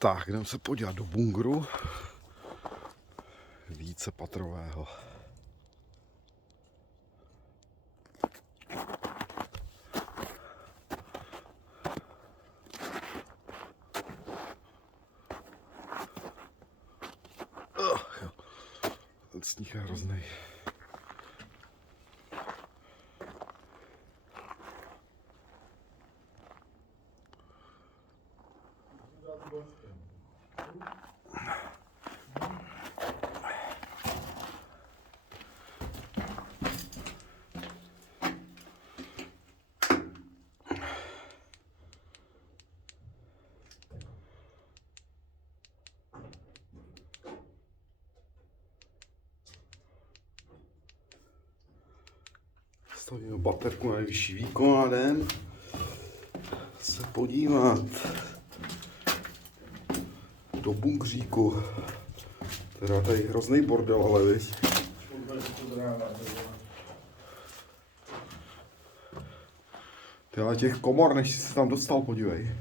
Tak, jdeme se podívat do bunkru vícepatrového. Ten sníh je hrozný. Stavíme baterku na nejvyšší výkon a jdem se podívat do bunkříku. Teda tady hrozný bordel, ale viď? Tyhle těch komor, než jsi se tam dostal, podívej.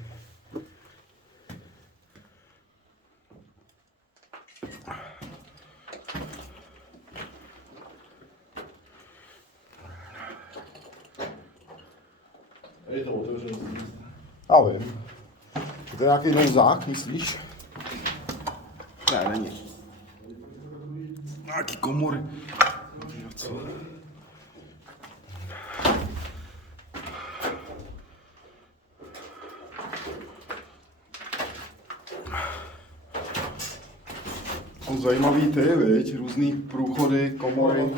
Je to otevřené. Já vím. To je nějaký nouzák, myslíš? Ne, není. Nějaký komory. Co? Jsou zajímavý ty, viď? Různý průchody, komory.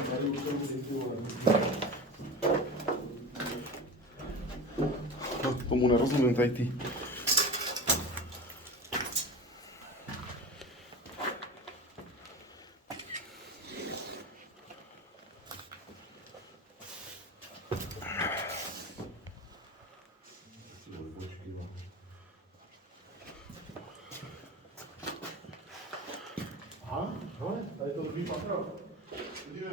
No, tomu nerozumím, tady ty. Aha, hele, tady to druhý patro. Vidíme.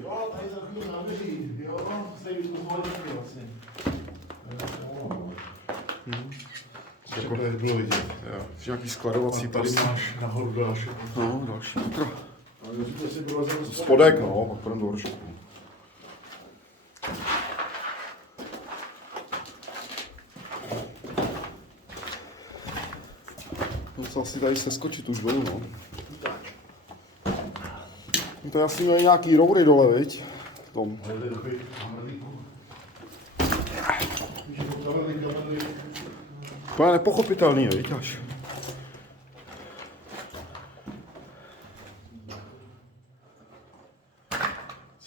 Jo, tady za chvíli náběží. Jo, se jim to taky vlastně. Takhle bylo vidět. Jo, nějaký skladovací Tady máš nahoru další. No, další patro. Ale musíte si prolezat Spodek, no, pak půjdeme do workshopu. No co asi tady seskočit už dolů, no. No to asi měli nějaký roury dole, viď? V tom. Ale to je takový hamrlíku. Víš, jako kamerlík. To je nepochopitelný, viď až.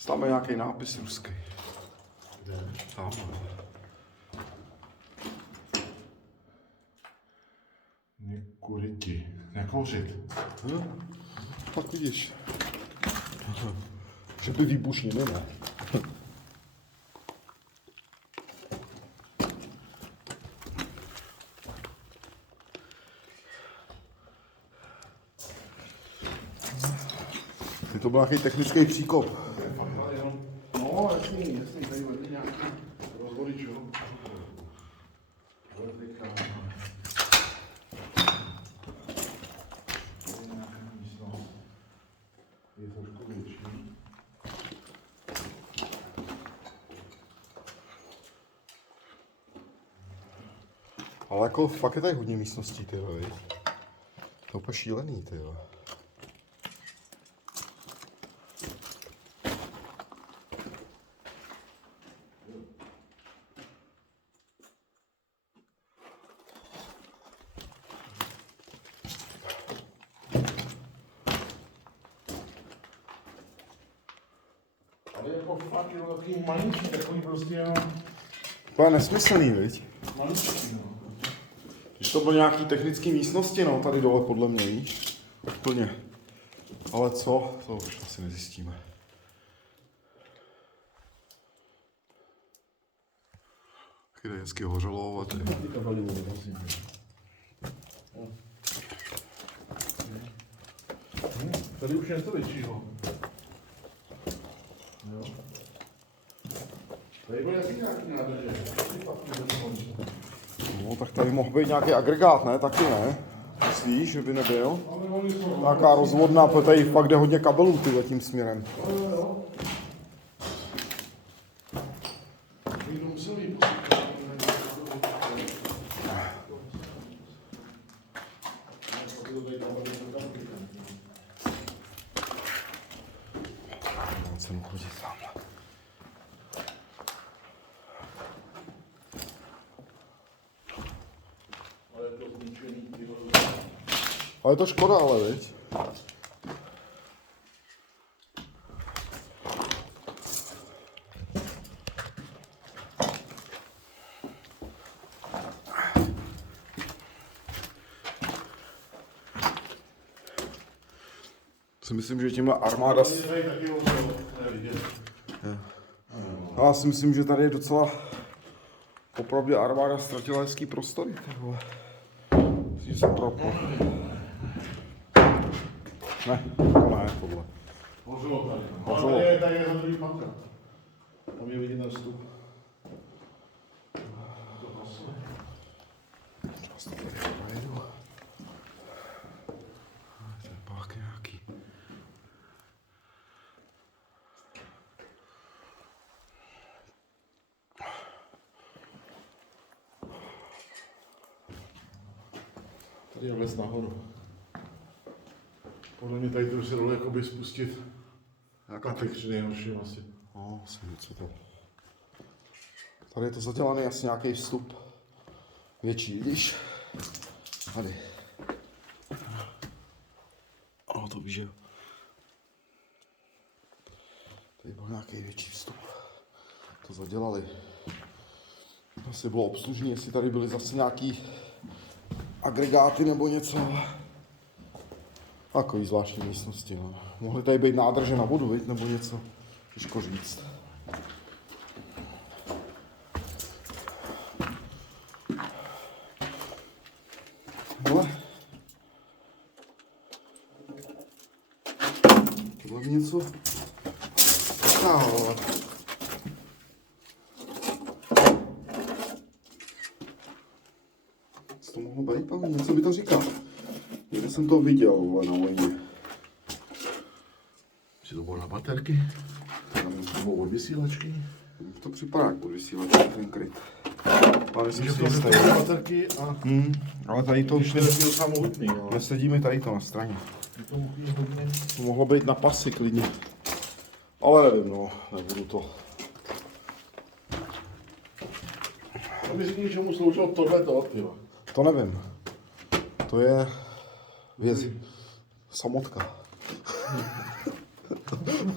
Tam je nějaký nápis ruský. Tam. Nekuriti. Nekouřit. Tak vidíš. Že by výbušniny, ne? To byl nějaký technický příkop. No, jasný, tady vedli nějaký rozvody, čo? Je trošku větší. Ale jako fakt je tady hodně místností, ty jo, viď? To je úplně šílený, ty jo. Ale jako fakt je to takový maličký, takový prostě jenom To je nesmyslný, viď? maličký, no. Když to byly nějaký technické místnosti, no, tady dole podle mě, víš? Úplně. Ale co? To už asi nezjistíme. Taky tady hezky hořelo a ty. Ty kabely vody, prosím. Tady už něco většího. Jo. Tady byl jaký nějaký nádrže. No, tak tady mohl být nějaký agregát, ne? Taky ne? Myslíš, že by nebyl? Nějaká rozvodná, protože tady fakt jde hodně kabelů tyhle tím směrem. Cenu chodit tamhle. Ale je to škoda, ale viď? Si myslím, že tímhle armáda... Já si myslím, že tady je docela... Popravdě armáda ztratila hezký prostory. Myslím, že jsem propl. Ne, tohle. Hořelo tady. Hořelo. Ale tady je za druhý patra. Tam je vidět ten vstup. Často tady projedu. To je pak nějaký. Tady je vlez nahoru. Podle mě tady to se dalo jakoby spustit. Nějaká Na těch tři nejhorším asi. No, asi něco to. Tady je to zadělaný asi nějaký vstup. Větší, vidíš? Tady. No, to víš, že jo. Tady byl nějaký větší vstup. To zadělali. Asi bylo obslužný, jestli tady byly zase nějaký agregáty nebo něco. Takový zvláštní místnosti, no. Mohly tady být nádrže na vodu, viď? Nebo něco. Těžko říct. Hele. Tohle mi něco říká, ale... Co to mohlo být, Pavel? Něco by to říká. Někde jsem to viděl, vole, na vojně. Že to bylo na baterky? Tam to bylo od vysílačky? To připadá jak pod vysílačem, ten kryt. Ale myslím Že si to jistý. bylo baterky a... Ale tady to Když už to je samohutný, no. nesedí mi tady to na straně. To mohl být hodně. To mohlo být na pasy klidně. Ale nevím, no, nebudu to. A mi řekni, čemu sloužilo tohleto, tyjo. To nevím. To je věc. Samotka.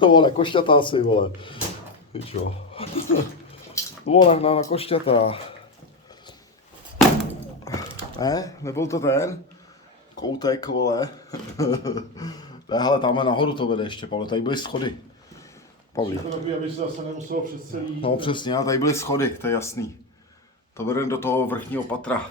No vole, košťata asi, vole. Víš jo. Vole, na košťata. Ne, nebyl to ten? Koutek, vole. Ne, hele, tamhle nahoru to vede ještě, Pavle, tady byly schody. Pavlí. To takový, aby se zase nemuselo přes celý... No přesně, a tady byly schody, to je jasný. To vede do toho vrchního patra.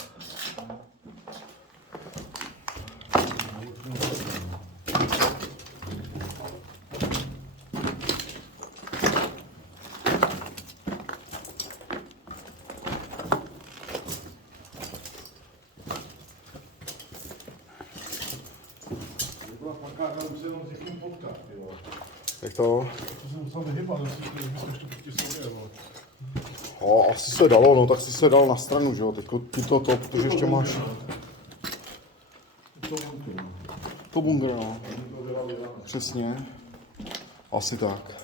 Byla plakátna, už se jenom s někým potkat, tyjo. Jak to? To jsem musel vyhybat, že bychom ještě proti sobě, vole. O, asi se dalo, no tak si se dal na stranu, že jo, teď tuto to, protože ještě máš to bunkr, no. Přesně. Asi tak.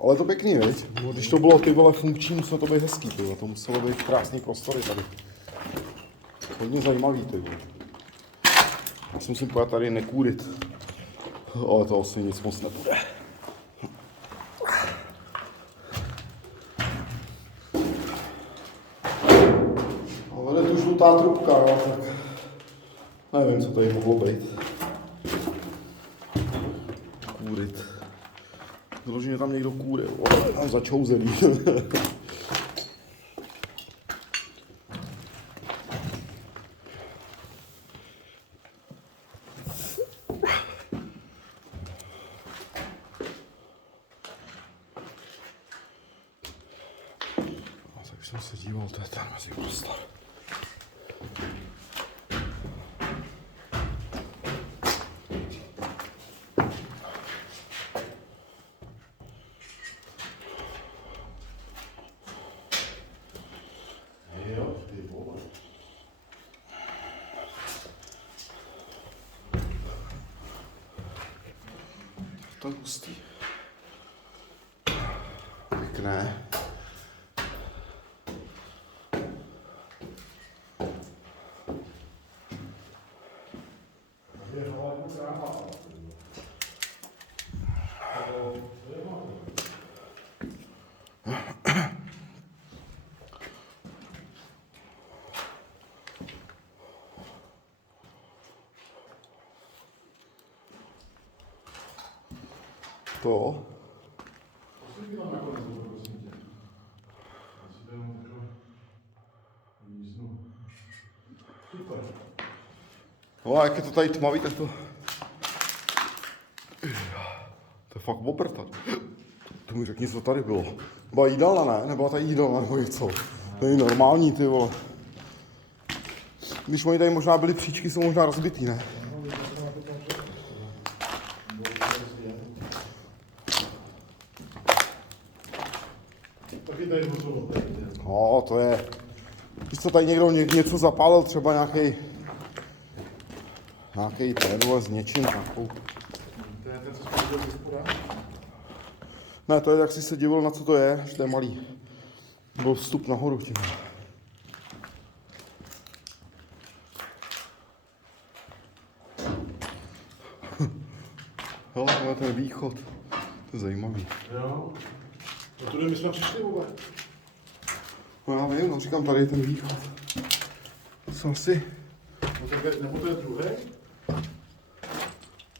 Ale to pěkný, viď? No, když to bylo ty vole funkční, muselo to být hezký, ty vole. To muselo být krásný prostory tady. Hodně zajímavý, ty vole. Já si musím pojat tady nekůrit. Ale to asi nic moc nebude. Ale vede tu žlutá trubka, no, tak nevím, co tady mohlo být. Kůrit. Vyloženě tam někdo kůril, ale začouzený. Jsem se díval, to je ten mezi prostor. Jo, ty vole. To je hustý. Pěkné. To? No a jak je to tady tmavý, tak to... To je fakt obrtat. To mi řekni, co tady bylo. Byla jídelna, ne? Nebyla tady jídelna, nebo něco. To je normální, ty vole. Když oni tady možná byly příčky, jsou možná rozbitý, ne? Taky tady hotovo. No, to je... Víš co, tady někdo něco zapálil, třeba nějaký ten, vole, s něčím, nějakou... To je ten, co jsme viděli spoda? Ne, to je, jak jsi se divil, na co to je, že to je malý. Byl vstup nahoru tím. Hele, tohle ten východ. To je zajímavý. Jo. A tudy my jsme přišli vůbec. No já vím, no, říkám, tady je ten východ. Co asi? No tak nebo to je druhý?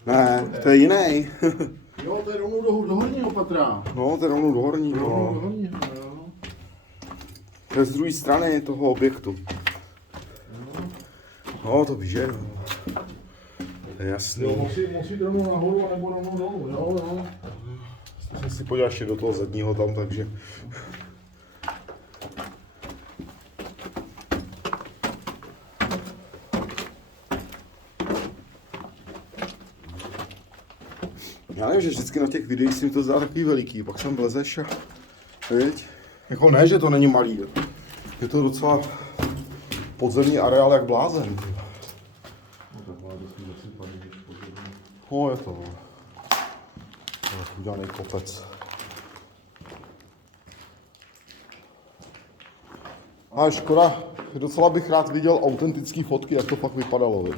Ne, to je jiný. Jo, to je rovnou do horního patra. No, to je rovnou do horního. Rovnou do horního, jo. To je z druhé strany toho objektu. No, to víš, že jo. To je jasný. Jo, musí rovnou nahoru, nebo rovnou dolů, jo. Jsem si podíval ještě do toho zadního tam, takže... Já nevím, že vždycky na těch videích si mi to zdá takový veliký, pak sem vlezeš a... Viď? Jako ne, že to není malý. Je to docela podzemní areál jak blázen. No, je to. Udělaný kopec. A škoda, docela bych rád viděl autentické fotky, jak to fakt vypadalo. Viď?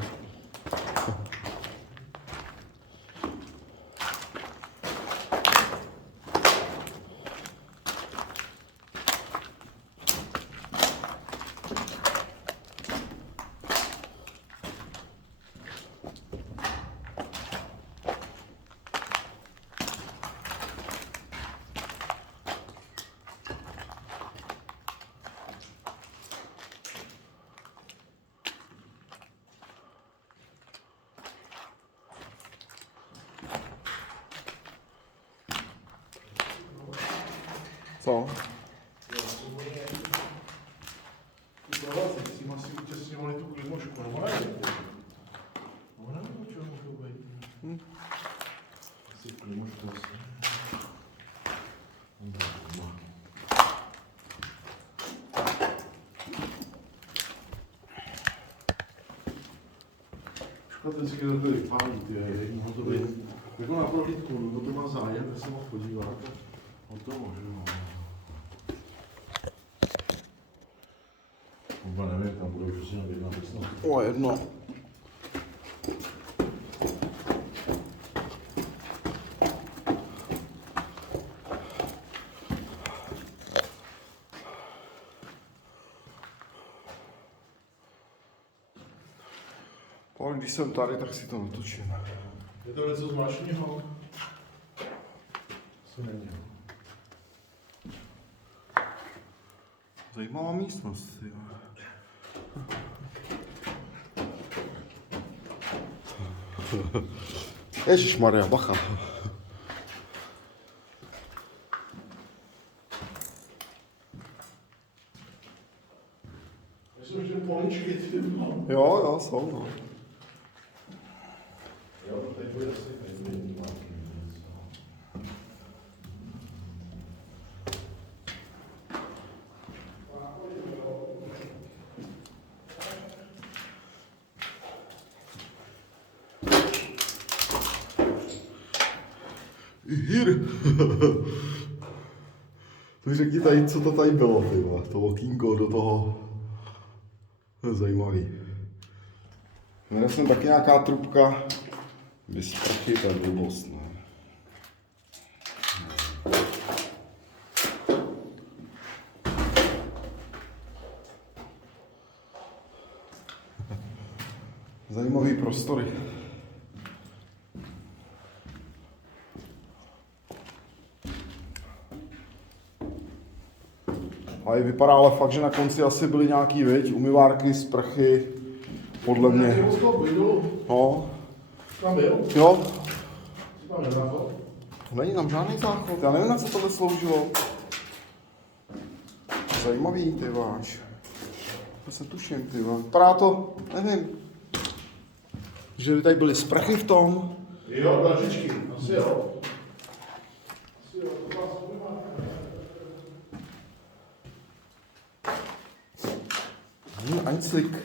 Co? S tím asi utěsňovali tu klimošku, nebo ne? No nevím, čeho můžou být. Asi klimošku asi. Špatensky to tady pálí, mohlo to být jako na prohlídku, kdo to má zájem, tak se mohl podívat. O to možná. Vůbec nevím, tam budou přesně jedna přesnost. O, jedno. Ale když jsem tady, tak si to natočím. Je to něco zvláštního? Co není? Zajímavá místnost, jo. Ježišmarja, bacha. poličky, ty vole. Jo, jsou, no. Jo, teď bude asi nejméně nějaký. Hýr. Tak řekni tady, co to tady bylo, ty vole, to okýnko do toho. To je zajímavý. Měl jsem taky nějaká trubka. Bez prachy, to je blbost, ne? Zajímavý prostory. A vypadá ale fakt, že na konci asi byly nějaký, viď, umyvárky, sprchy, podle mě. No. Tam byl? Jo. Tam je záchod? Není tam žádný záchod, já nevím, na co tohle sloužilo. Zajímavý, ty váš. To se tuším, ty váš. Vypadá to, nevím. Že tady byly sprchy v tom. Jo, dlačičky, asi jo. Asi jo, to vás Einzig.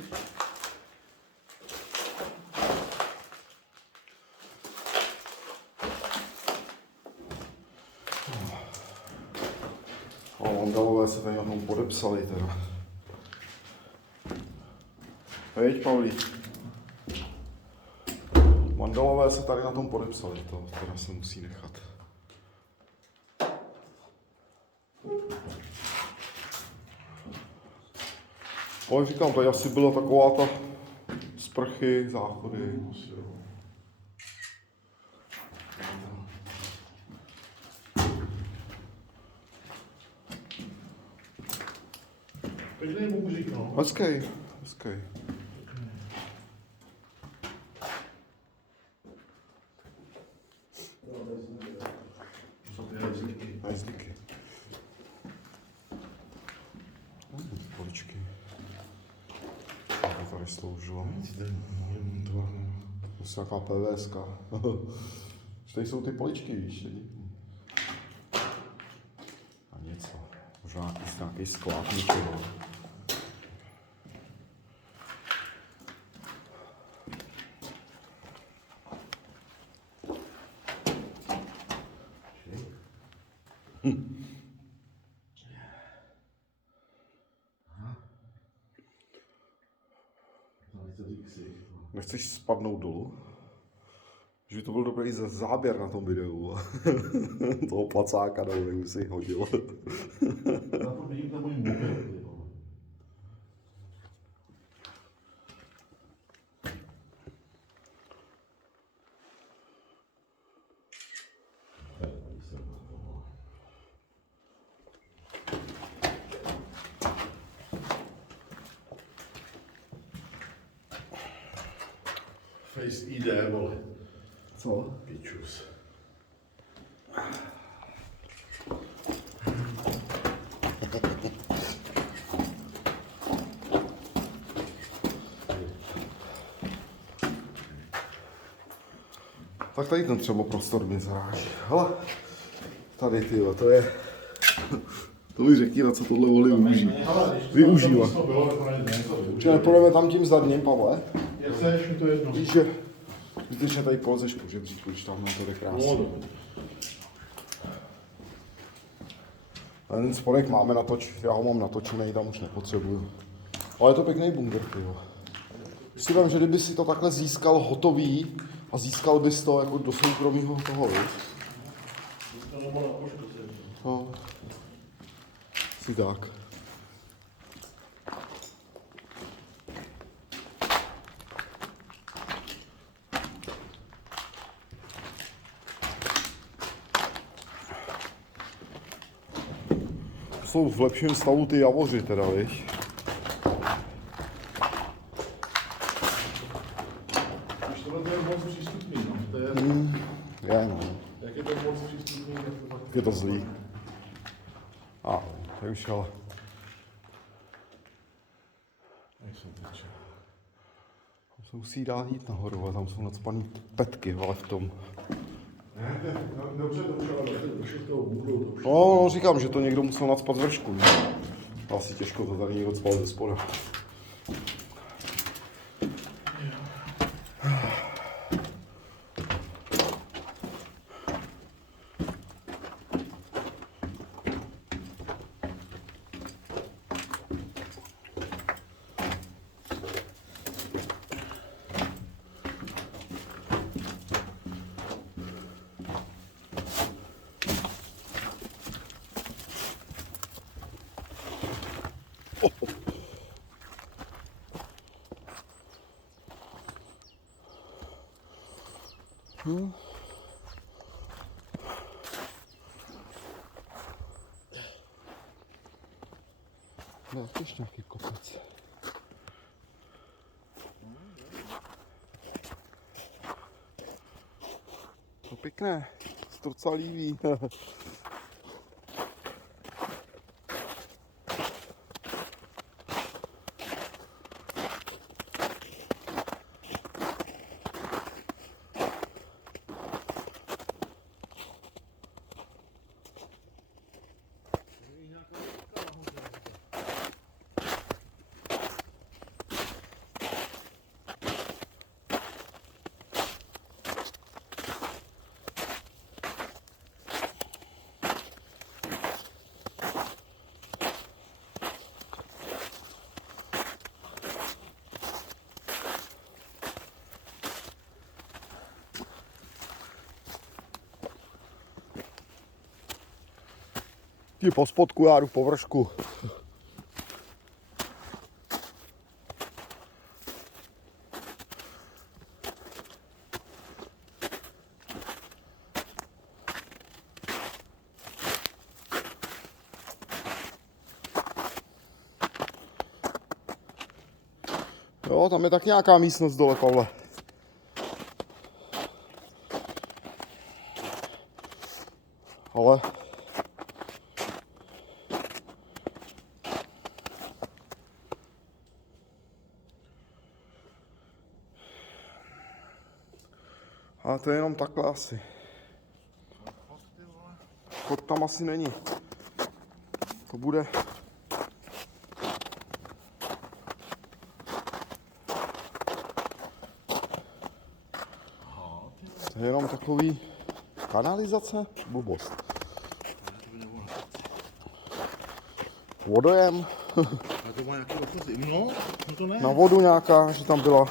Mandalové se tady na tom podepsali teda. Veď, Pavlí. Mandalové se tady na tom podepsali, to teda se musí nechat. Ale říkám, tady asi byla taková ta sprchy, záchody. Pěkný bubřík, no. Hezký, hezký. Jsou ty hajzlíky. Hajzlíky. Poličky. To tady sloužilo. To je nějaká PVSka. Tady jsou ty poličky, víš? A něco. Možná nějaký sklad něčeho. Nechceš spadnout dolů? Že by to byl dobrý záběr na tom videu. Toho placáka dolů, jak by si hodil. Já to vidím na můj mobil. Face ID, vole. Co? Pičus. Tak tady ten třeba prostor mě zaráží. Hele, tady tyhle, to je... To mi řekni, na co tohle voli využívá. Či nepůjdeme tam tím zadním, Pavle? Chceš mi to jedno? Víš, že zbytečně tady polezeš po žebříku, když tam na to jde krásně. A ten spodek máme natoč, já ho mám natočený, tam už nepotřebuju. Ale je to pěkný bunkr, tyjo. Si vím, že kdyby si to takhle získal hotový a získal bys to jako do soukromého toho, víš? No. Asi tak. Jsou v lepším stavu ty javoři teda, víš? Když tohle je moc přístupný, no. To je, Je, no. jak je to moc přístupný, tak to tak... Je to zlý. A, tak už ale. se musí dát jít nahoru a tam jsou nacpaný petky, ale v tom. Ne, dobře, ale to už toho bunglu. No, říkám, že to někdo musel nacpat z vršku. Ne? Asi těžko to tady někdo cpal ze spoda. No, ještě nějaký kopec. To pěkné, se to docela líbí. Ti po spodku, já jdu po vršku. Jo, tam je tak nějaká místnost dole, Pavle. Ale to je jenom takhle asi. Chod tam asi není. To bude. To je jenom takový kanalizace, blbost. Vodojem. A to má nějaký ochozy. No, to ne. Na vodu nějaká, že tam byla.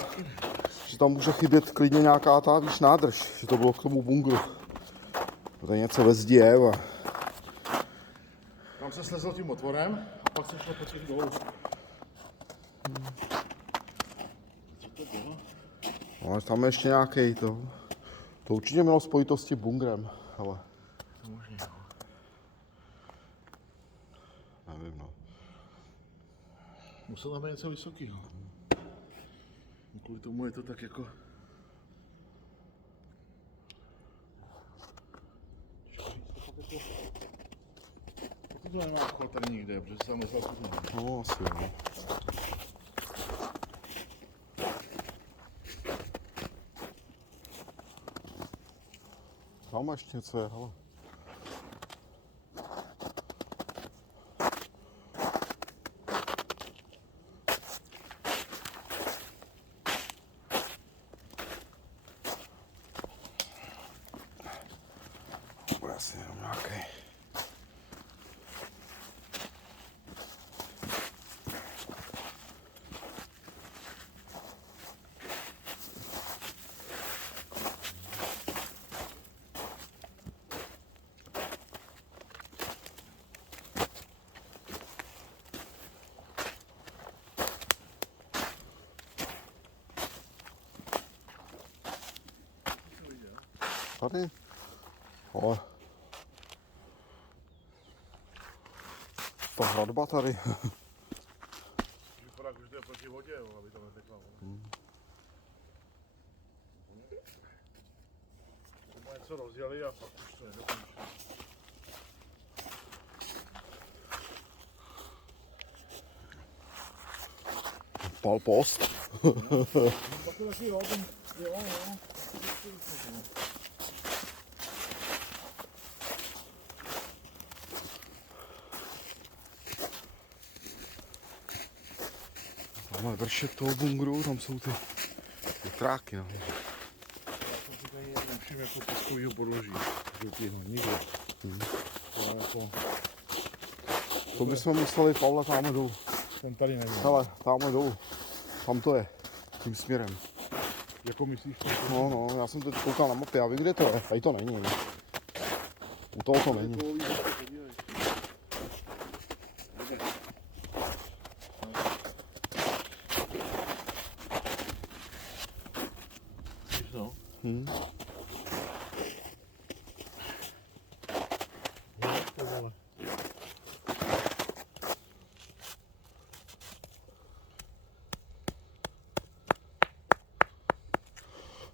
Že tam může chybět klidně nějaká ta, víš, nádrž. Že to bylo k tomu bungru. Tady něco ve zdi je. Tam se slezl tím otvorem a pak se šlo po těch dolů. Co to bylo? Ale tam je ještě nějaký to. To určitě mělo spojitosti s bungrem, ale. To možný, no. Nevím, no. Musel tam být něco vysokého. Kvůli tomu je to tak jako... To nemá chod tady nikde, protože se tam myslel skupně. No, asi jo. Tam ještě něco je, hele. Bude asi jenom nějaký. Tady. Ale. Ta hradba tady. Vypadá, že to je proti vodě, jo, aby to netekla. To má něco rozjeli a pak už to nedokončí. Pal post. Tak to taky jo, ten, jo. Máme vršek toho bungru, tam jsou ty tráky. No. Já jsem si tady nevšiml jako takovýho podloží. Žlutýho, nikdo. To je jako, To bychom museli, Pavle, tamhle dolů. ten tady nevím. Hele, tamhle dolů. Tam to je. Tím směrem. Jako myslíš, No, no, já jsem teď koukal na mapě, já vím, kde to je. Tady to není. U toho to není. No. Hm.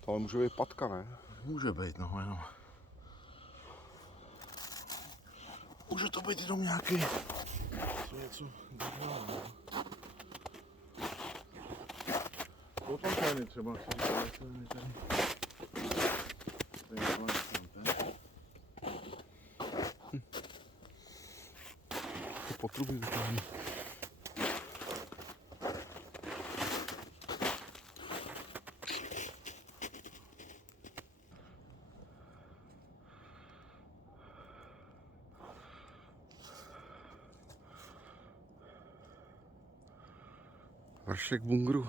To ale může být patka, ne? Může být, no jenom. Může to být jenom nějaký, co něco dobrá, no. Potom tady třeba, tady. To potrubí vytáhne. Vršek bungru.